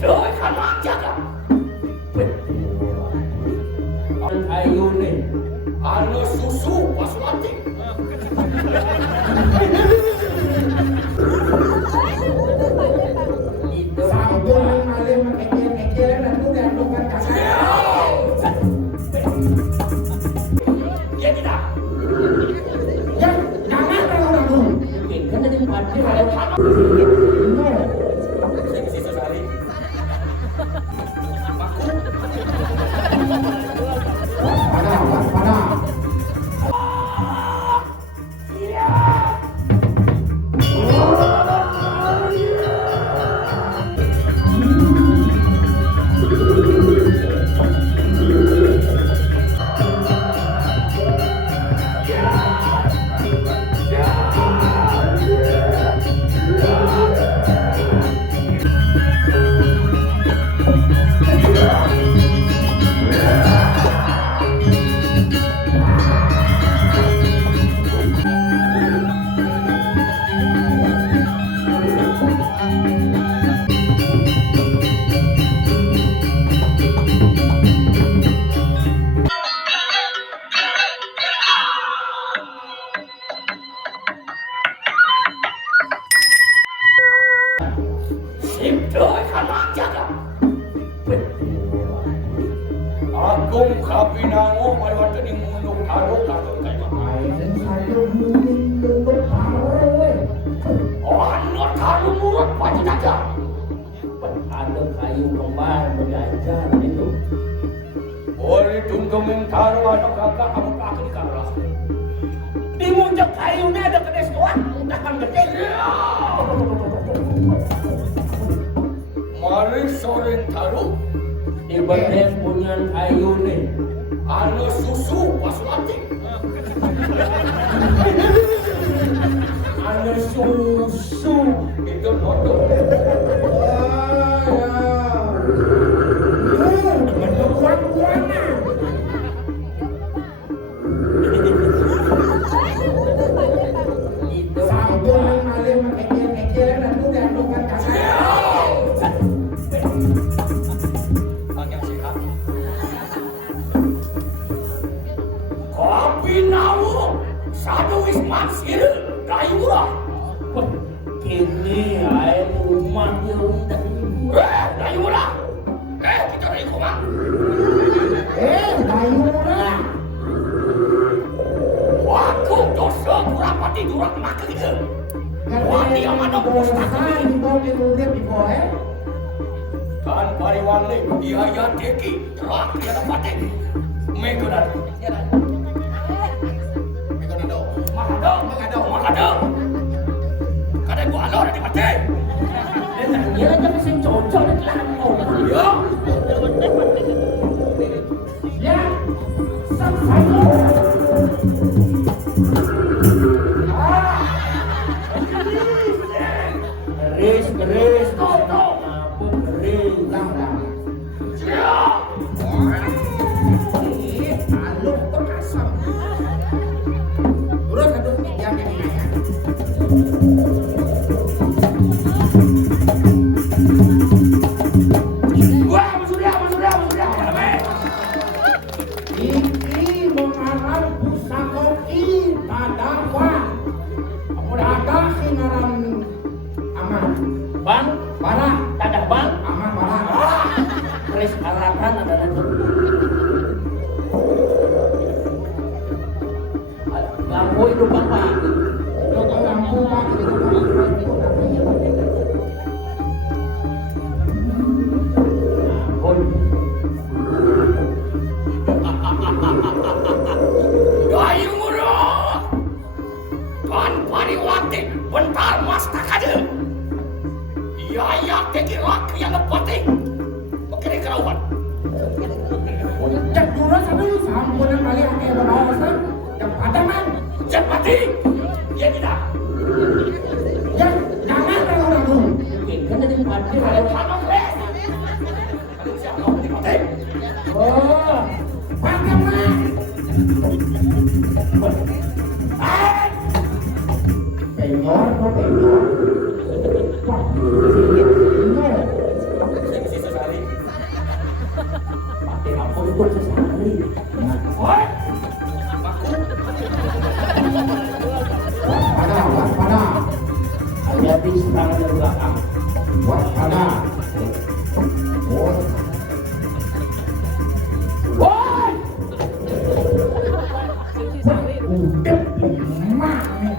trời khả năng chắc à ayo nih anu susu pas mati Sampun malih mengecil-ngecil dan udah bukan kasar. ya kita Ya, jangan ragu-ragu. kan jadi mati kalau kamu No. sisi sekali Waspada, waspada. sip trời khả năng chắc à Agung kapinango mayroon din munong taro kakang kayo Ayun sayo muling lulot pare. oh ano taro murot pati aja Ada kayu kembar berjajar itu. boleh tunggu taro ano kakak kamu kakak di kamera Di muncak kayunya ada kedes doang, udah kan gede. mari sore taro Ibaratnya punya kayu nih. anu susu pas mati Ada susu. itu nodong Sampun malih mengecil-ngecil dan udah bukan kasar. yang sehat kapinawo satu wisman sir dayura Kini air rumah dia udah. dayura kita dari rumah Dayura. Waku dosa kurang pati durang makan itu. Wani yang mana pustaka Di bawah di urip di bawah. kan pariwang ni biaya teki rak dia dapat ini. Mega dan makado. Kadang gua alor di mati. Dia aja mesin cocok di lampau. Ya, Ya, sampainya. Keris. Ngapun keris. ya. Aluk perkasam. Terus aduh yang ini. Wah, Mas Surya. Iki mengarang pusakoki tadakwa. Dadah sinaran aman. Bang, Barang dadah bang. aman barang. Keris arakan ada itu. Lampu itu bapak. Toko lampu Pak. Pun. Gayu murah. Kan pariwati bentar mas tak ada. Ya teki rak yang penting. Oke kerawan. Cek dulu satu sampun yang kali yang berawaskan. Yang pada man. Cepati. Ya kita. Ya, jangan ragu-ragu. Kan jadi mati Kalau kalau kamu beres. Kalau siapa mau dipakai. Oh, pakai man. Penyor, kok penyor. Wah, ini. waspada. Oh. Woi! Udah emak nih.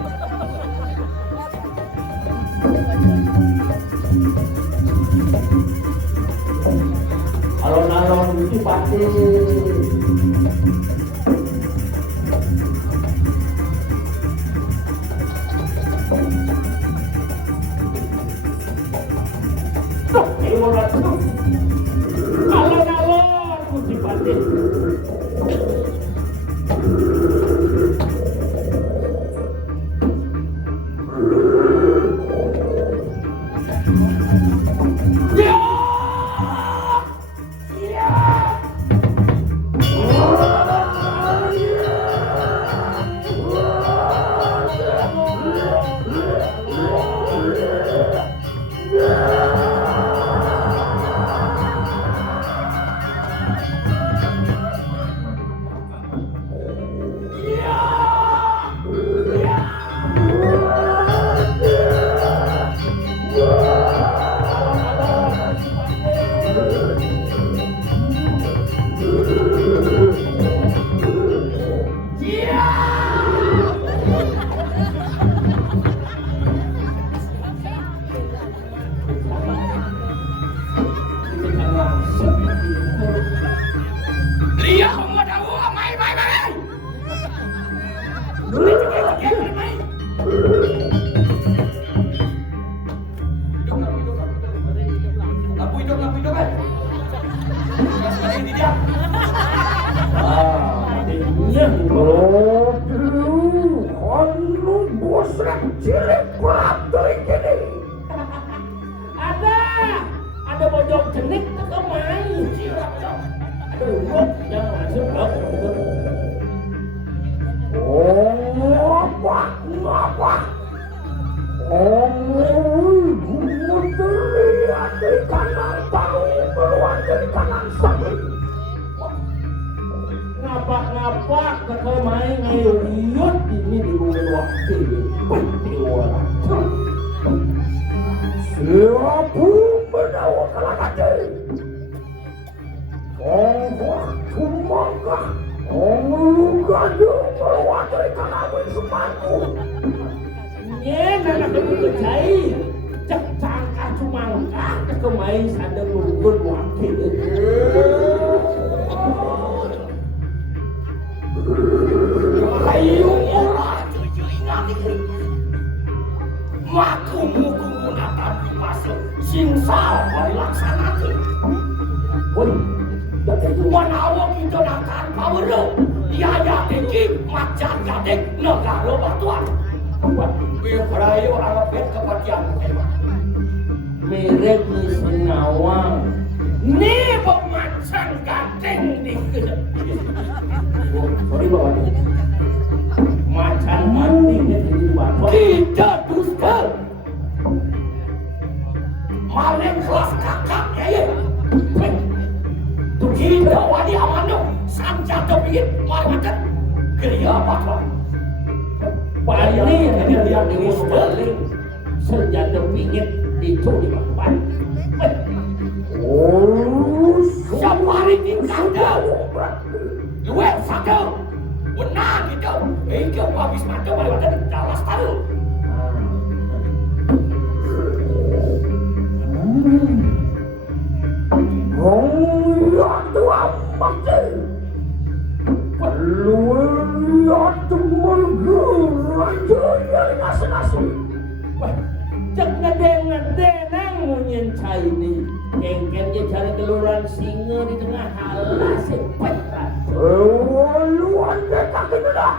Alon-alon itu pasti. Tuh, ini mau tuh. Alon-alon itu pasti. Ada bojong jenik atau main? Aduh, jangan masuk dong. Apa? Gue terlihat dari kanan tahu keluar dari kanan samping. Ngapak-ngapak kau main ngeliat ini di rumah waktu penting orang. Siapa menawa kalahkan? Waktu maka gadung keluar dari kanan sepatu. Anak kamu percaya cek cangkah cumangkah kau main sadar nurut wakil. Ayo orang cucu ingat ini. Maku-muku menatap di masuk singsal dari laksanakan. Pun, Manawa kita nakar power. Dia tinggi macam gading negara batuan. Berayo arabet kepatian. merek ni senawang. Ni pemacan gading di Sorry bawa ni. Macan gading ni di batu. kita dusta. Maling kelas kakak ya. Tu kita wadi amano samca tu bikin marmakan. Geria batuan. Paling ini dia di paling senjata pingit itu di depan. Oh, Siapa hari tinggal dah? Luar satu. Benar gitu. Hingga habis mata balik ke Dallas tahu. ya Tuhan mati. Luar teman raja yang nasi-nasi. Cek ngedeng-ngedeng munyen cai ni. Kengkennya cari keluaran singa di tengah halas sepetran. Luar dekat itu dah.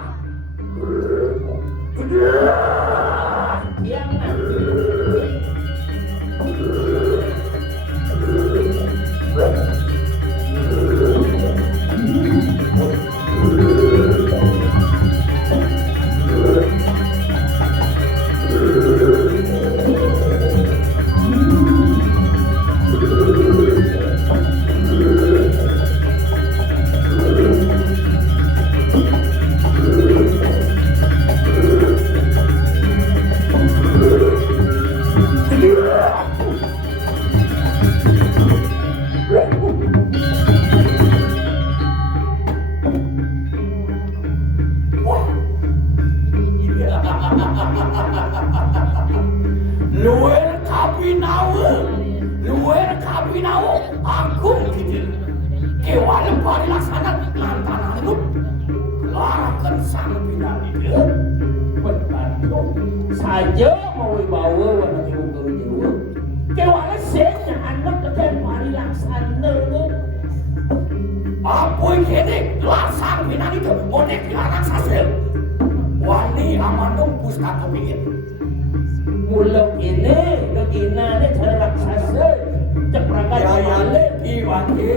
Yang agung gitu. Kewalan bari laksana lantaran itu larakan sang pinang itu. Betul. Saja mau dibawa warna ibu guru Jawa. Kewalan senya anak keken mari laksana. Apa ini laksang pinang itu monek dilarang sasil. Wani amandong pustaka pingin. Mulak ini, kekina ini cara raksasa. Ceprakan Jayale iwake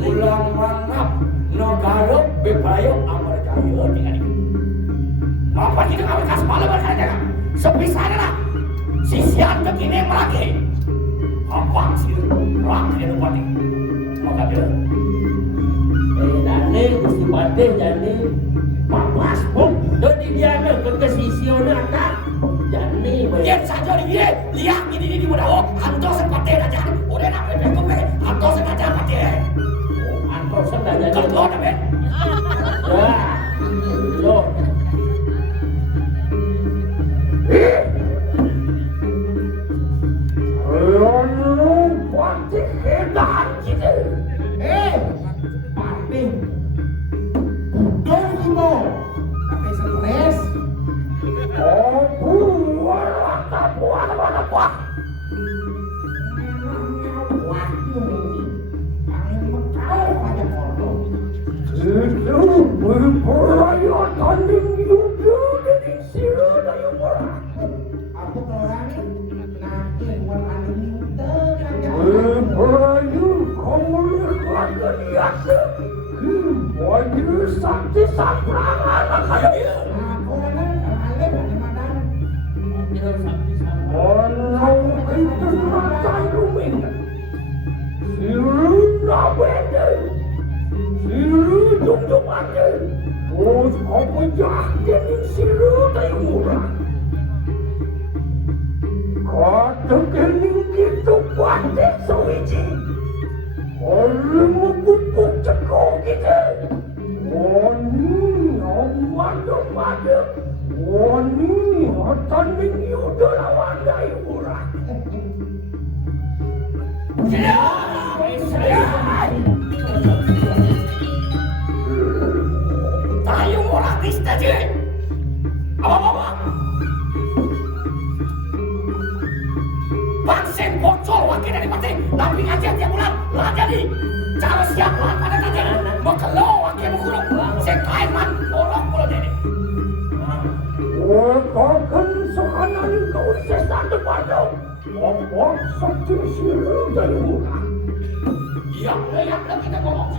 ulang mangap nogaro bebayo amar jaya tinggal ini. Apa kita kawin kas malam berkaya sepisahnya lah. Sisian kekini melaki. Apa sih orang ini bupati? Maka dia. Dane Gusti Pati jadi papas pun. Jadi dia nak kesisiona tak. Jadi Lihat saja dia, lihat ini di mudah. Anto seperti aja. Udah nak bebek be. Anto sengaja mati. Anto sengaja. Kalau ada be. Ya, lo. Lalu pasti keadaan kita. Pati. Dong ibu. Tapi stres. Oh, buah apa? Itu memperayaan hidup dari sira daya murah. Aku orang nanti buat anu Memperayu kamu keluarga biasa. Wajib sakti saprangan kayak aku orang alih pada mana orang itu rancang ruming. Siru nabende. Siru jom-jomannya. Oh, apa jahat siru daya murah. Kata kening gitu pandai sewiji. Orang membubuk cekok kita. Wani amada-mada. Wani hatan yuda lawan dai urang. Tayo orang Kristen je. Apa? Bangsen bocor wakil dari pati. Tapi ngaji tiap bulan lah jadi. Cara siap lah pada tadi. Mekelo wakil mengkurung. Sekain man orang pulau jadi. Wakakan sekanan kau sesan depannya. Apa sakti siru dai urang. Iya, kita ngomong.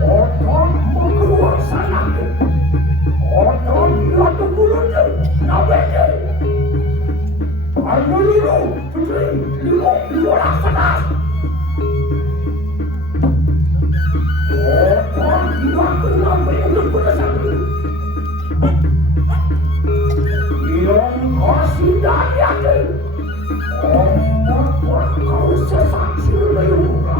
Otot keluar sana. Otot latu mulutnya, namanya. Ayo liru, putri, liru laksana. Otot latu namanya untuk berdasarkan. Yang kasih dan yakin. Otot kau sesak silaiura.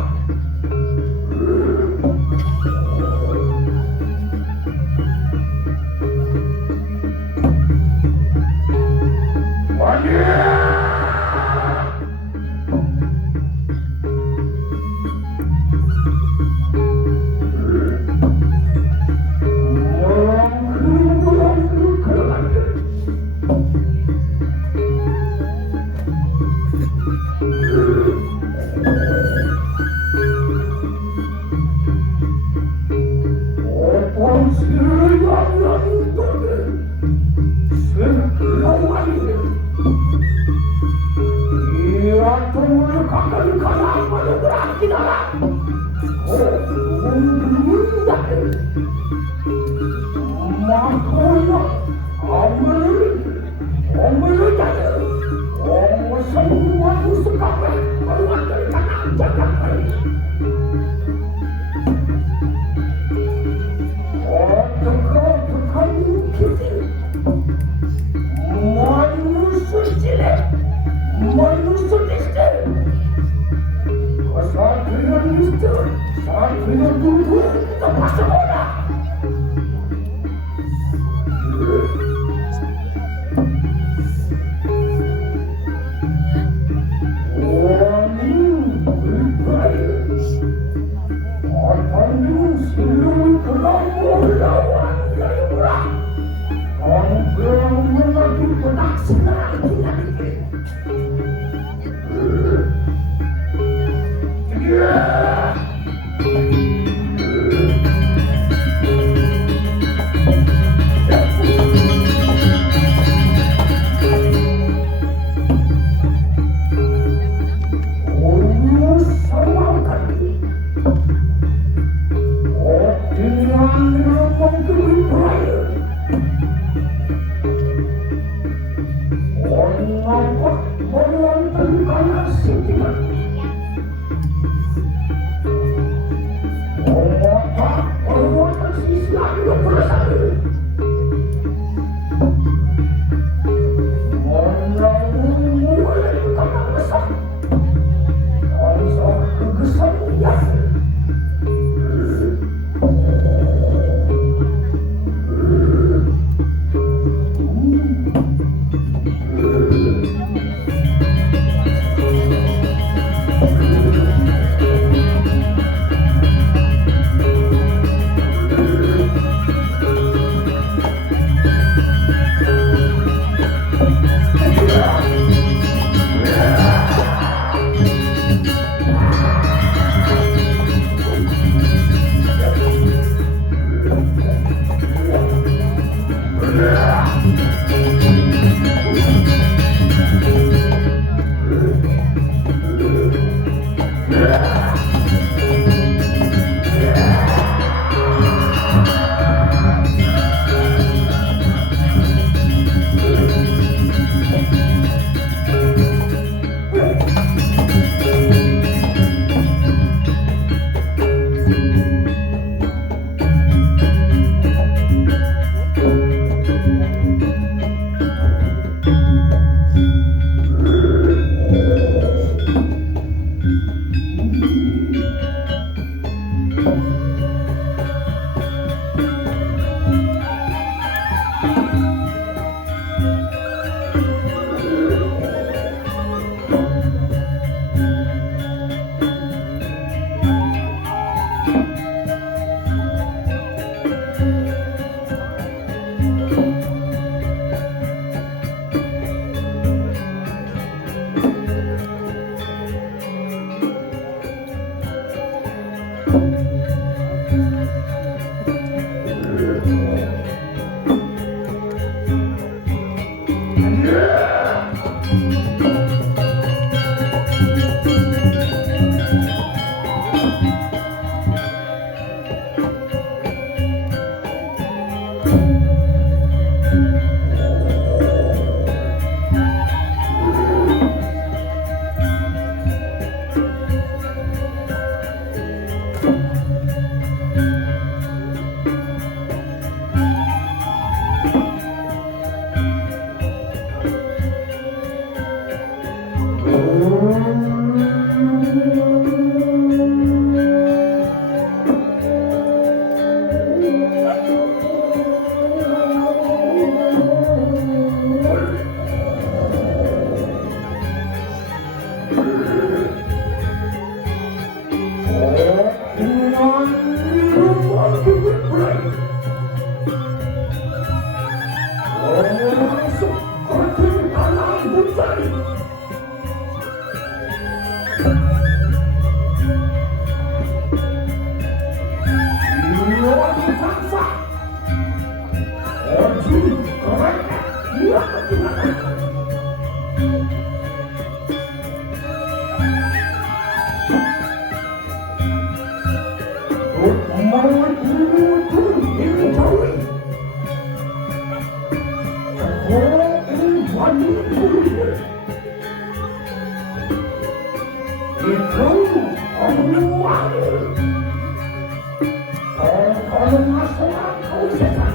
bangsa. Oji mereka dia ketinggalan. Mau itu dicari. Oh, ini wanita itu orang kalau masalah kau setan.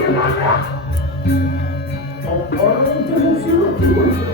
bagaimana? Orang jenuh silut juga.